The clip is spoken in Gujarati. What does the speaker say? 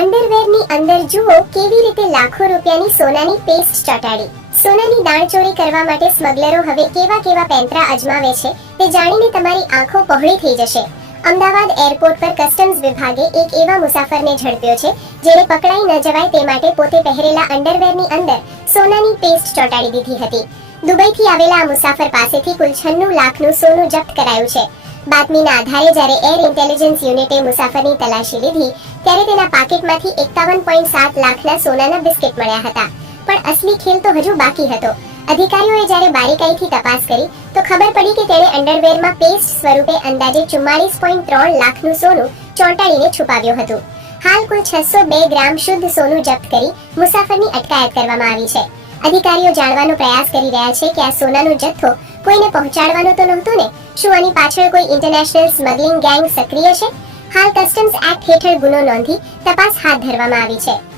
અંડરવેરની અંદર જુઓ કેવી રીતે લાખો રૂપિયાની સોનાની પેસ્ટ ચટાડી. સોનાની દાણચોરી કરવા માટે સ્મગલરો હવે કેવા કેવા પેંતરા અજમાવે છે તે જાણીને તમારી આંખો પહોળી થઈ જશે. અમદાવાદ એરપોર્ટ પર કસ્ટમ્સ વિભાગે એક એવા મુસાફરને ઝડપ્યો છે જેને પકડાઈ ન જવાય તે માટે પોતે પહેરેલા અંડરવેરની અંદર સોનાની પેસ્ટ ચોંટાડી દીધી હતી. દુબઈથી આવેલા આ મુસાફર પાસેથી કુલ છન્નું લાખનું સોનું જપ્ત કરાયું છે. બાતમીના આધારે જ્યારે એર ઇન્ટેલિજન્સ યુનિટે મુસાફરની તલાશી લીધી, ત્યારે તેના પાકેટમાંથી એકાવન પોઈન્ટ સાત લાખના સોનાના બિસ્કિટ મળ્યા હતા. પણ અસલી ખેલ તો હજુ બાકી હતો. અધિકારીઓએ જ્યારે બારીકાઈથી તપાસ કરી, તો ખબર પડી કે તેણે અંડરવેરમાં પેસ્ટ સ્વરૂપે અંદાજે ચુમ્માળીસ પોઈન્ટ ત્રણ લાખનું સોનું ચોંટાડીને છુપાવ્યું હતું. હાલ કુલ છસો બે ગ્રામ શુદ્ધ સોનું જપ્ત કરી મુસાફરની અટકાયત કરવામાં આવી છે. અધિકારીઓ જાણવાનો પ્રયાસ કરી રહ્યા છે કે આ સોનાનો જથ્થો કોઈને પહોંચાડવાનો તો નહોતો ને, શું આની પાછળ કોઈ ઇન્ટરનેશનલ સ્મગલિંગ ગેંગ સક્રિય છે? હાલ કસ્ટમ્સ એક્ટ હેઠળ ગુનો નોંધી તપાસ હાથ ધરવામાં આવી છે.